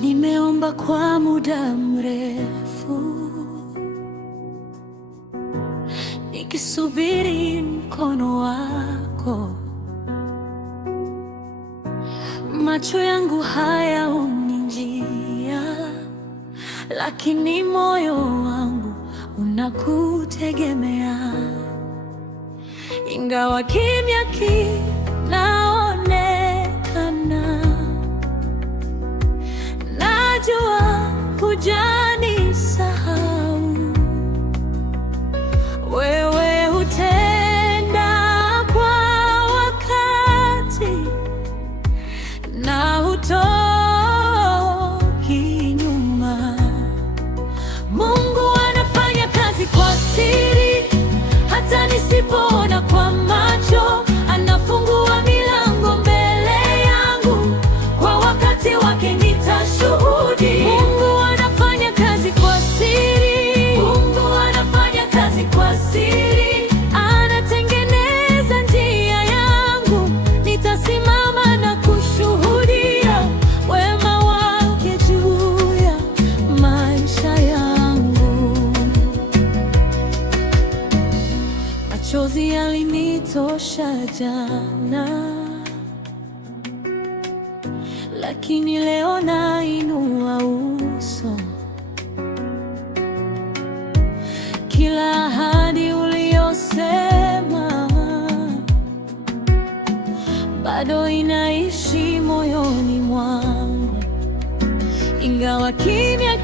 Nimeomba kwa muda mrefu, nikisubiri mkono wako. Macho yangu hayaoni njia, lakini moyo wangu unakutegemea. Ingawa kimya kinaonekana, najua hujanisahau. Wewe hutenda kwa wakati na hutoki nyuma. Mungu anafanya kazi kwa siri, hata nisipoona kwa macho. Anafungua milango mbele yangu, kwa wakati wake nitashuhudi. Mungu anafanya kazi kwa siri, Mungu anafanya kazi kwa siri. Anatengeneza njia yangu, nitasimama na kushuhudia wema wake juu ya maisha yangu. Machozi yalinitosha jana, lakini leo nainua uso. Kila ahadi uliyosema bado inaishi moyoni mwangu, ingawa kimya